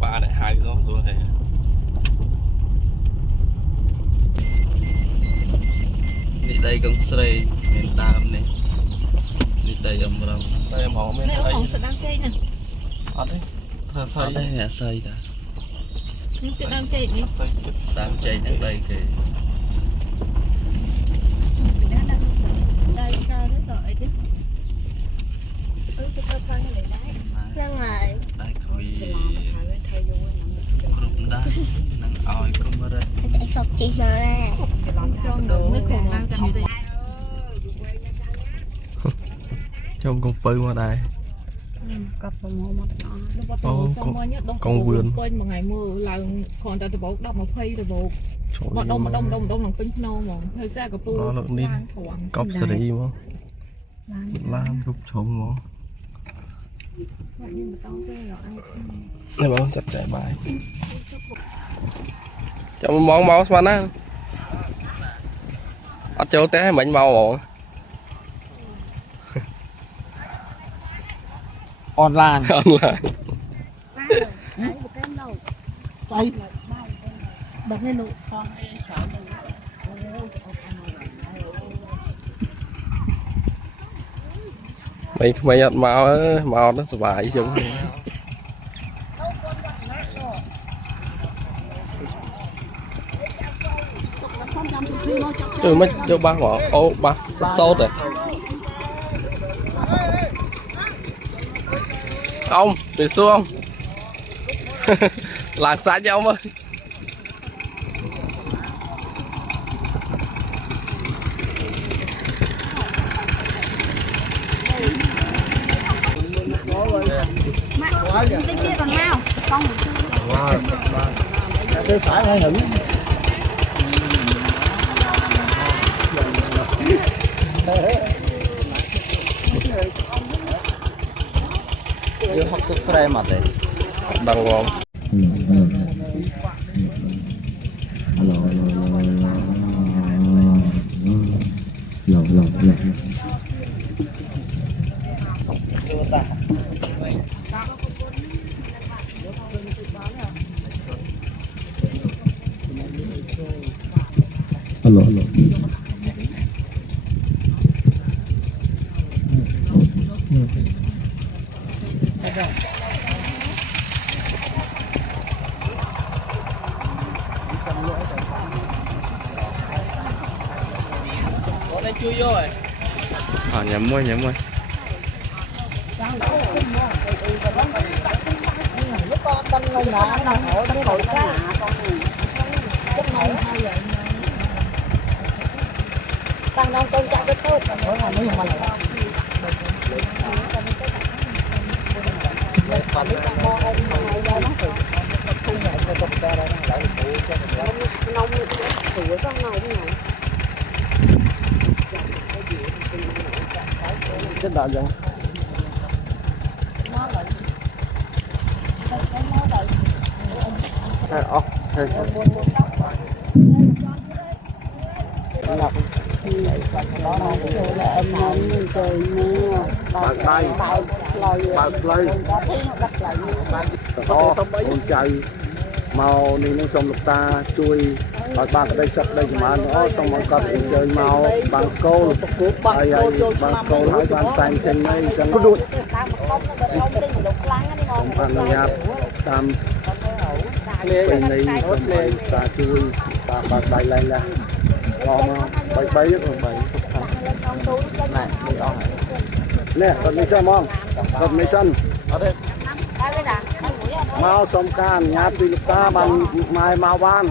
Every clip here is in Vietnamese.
ba này hai cái gió rồi này đi đây cũng sợi miền Nam này đi đây âm rong đây em bỏ bên đây sẽ đang chơi nè ở đấy thơ xây đây là xây đã nó sẽ đang chơi đi xây đang chơi trước đây kì đây ra rất rồi chứ Nâng rồi. đây khui cũng đá nắng oi cũng ở đây Anh sẽ sọc chị mà ra. cho được nước còn đang chậm đi trong con pư qua đây Cặp vào mồm mặt nó. con vườn quên một ngày mưa là còn tại bộ đọc một phi từ bộ mà đông lòng tính nô mà hơi xa của nó lộn đi cọp sợi đi mà lam cục trống mà này bảo chặt chạy bài cho món máu mà nó ở chỗ té bệnh mau bọn online online Đây. Bật lên nụ con ấy chở mày ăn màu nó bài chứ chứ mấy cho ba bỏ ô ba sốt rồi ông từ xưa không làng xa cho ông ơi Bên kia còn mau. Con Cái xã hay hửng. vô học sức khỏe mà thế đằng ngon Alo. có đây chui vô rồi nhắm môi Lúc con đâm ngồi nọ, đâm ngồi ra. Đang đang con chạy cái tốt. Ở ngoài mấy mà lại. Còn lúc con ông này ra nó thì không nhận được cục ra đây lại phụ cho mình nông thì có nâu cái này. Chết đợt vậy. Bạc đây, bạc lấy, to, con trai màu này nó xong lục ta chui, bạc đây sập đây mà nó xong mọi con chơi màu bằng school, ai school hỏi bằng sang trên đây chân có đuôi, bằng nhạt tam bên này xong rồi ta chui, bạc đây lên là, còn bay rồi bay. này đi on Nè, còn mấy xem không? Còn mấy sân? Mau xong can, nhà tùy lúc ta bằng mai mau ban.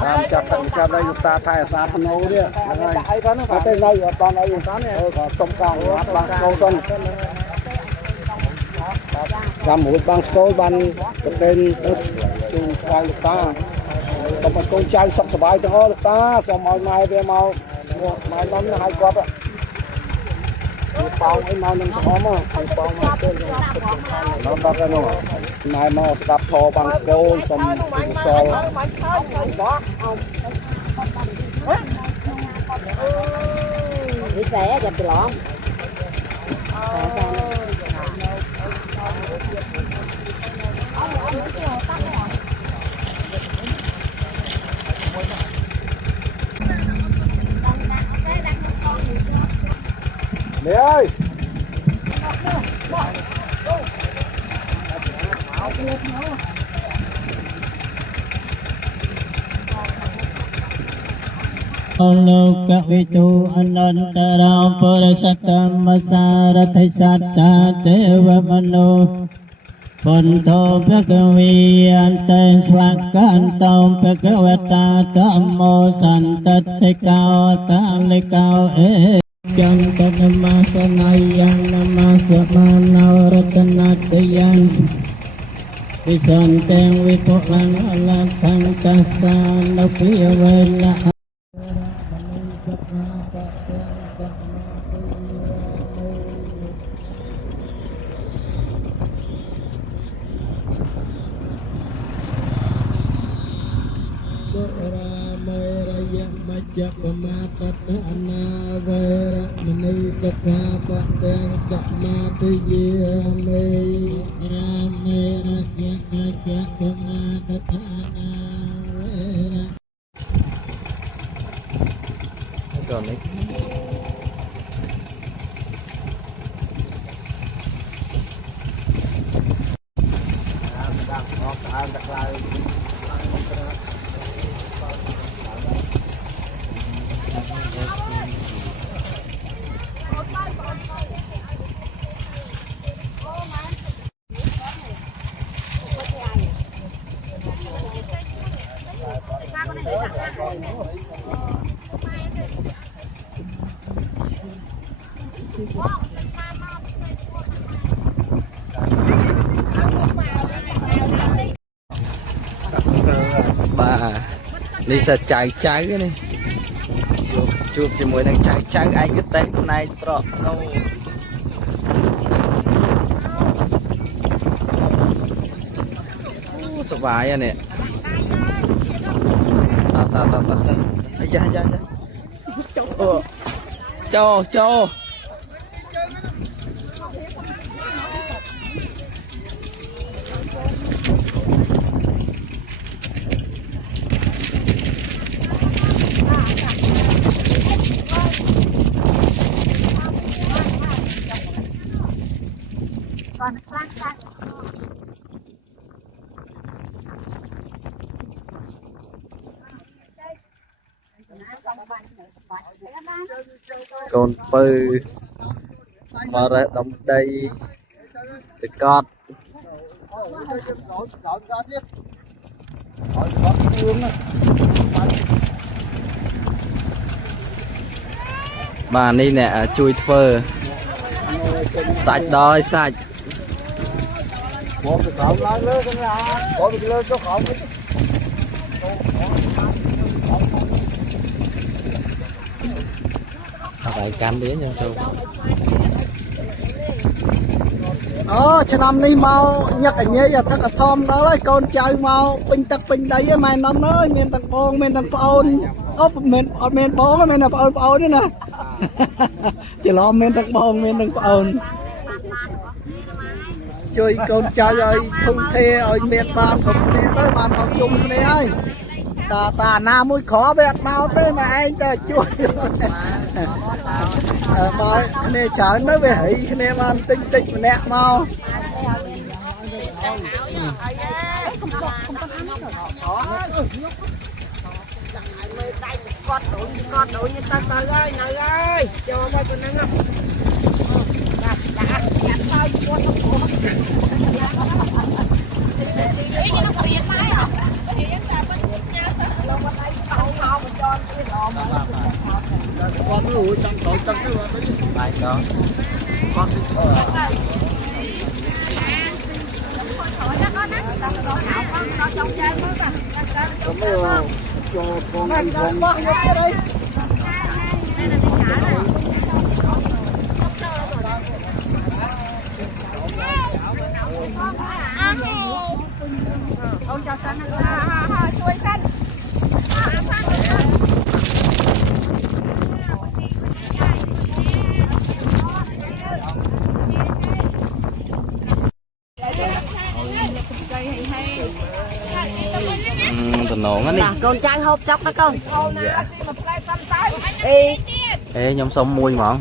Làm chặt đây lúc ta thay xa thân hô đi. Có tên đây, còn đây có xong can, nhát bằng câu sân. Làm một bằng câu bằng tên chung quay lúc ta. Còn một con trai sắp bài cho lúc ta, xong rồi mai về mau nó hai quạt ạ. Bao ấy mau nâng khó mà, bao mà sơn nó bắt ra nó mai mau đạp thò bằng cô xong sol đi xe dập từ lon. Loka vitu anantara parasakam sarathi satta deva manu Punto bhagavi ante svakanto bhagavata tammo santatikao talikao Janta namasanayang namasamanaw ratanatayan Visanteng vipulang alatang kasan napiyawala Japamata anavera manika papa teng samati yame rame raja japamata anavera Còn đấy. Bà đi sẽ chạy trái cái này chụp chỉ mới đang chạy trái anh cái tay hôm nay trọ đâu sờ vải à nè ta ra cho con pư mà ra đóng đây thì cọt bà đi nè chui phơ sạch đôi sạch phải cam đĩa nha tôi cho năm nay mau nhắc ảnh nhớ giờ tất cả thom đó đấy con trai mau pin tắc pin đấy mày năm ơi miền tầng bông miền tầng phôn ốp miền bông miền tầng phôn đấy nè chỉ lo miền tầng bông miền tầng phôn chơi con trai rồi không thê ở miền ban không thê tới ban học chung này ơi ta na mũi khó bẹt mau tới mà anh ta chui mà này chở nó về hỉ này mà tinh tinh mà nẹt mau con đội như ta tới ơi nhờ ơi cho mấy con nắng không con lùi trong tổ trong cái bài đó con Con cho xanh chuối xanh. tình nộn á đi con trai hộp chóc đó con dạ. Ê Ê nhóm sống mui mọn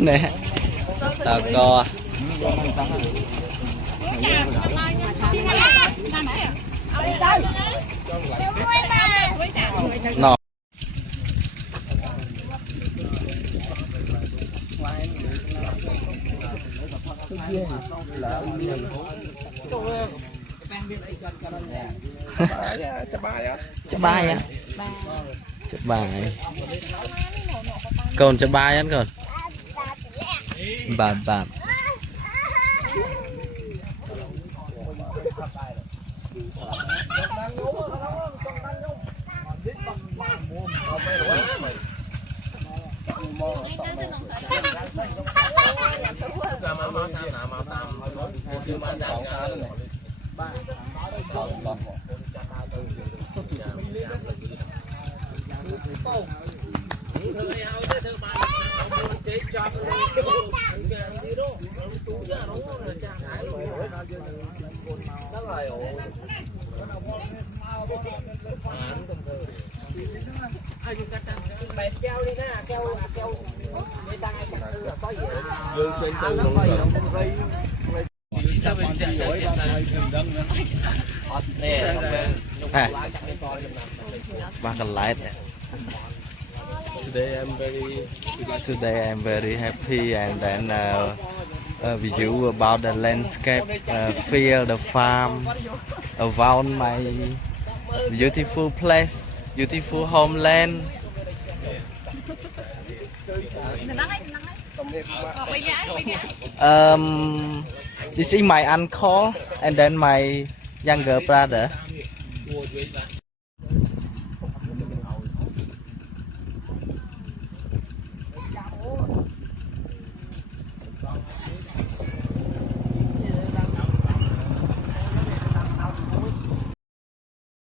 nè tao co nọ chả bài á chả bài còn chả bài ăn còn bà ba cái light này. Today I'm very happy and then view about the landscape, feel the farm around my beautiful place, beautiful homeland. This is my uncle and then my younger brother.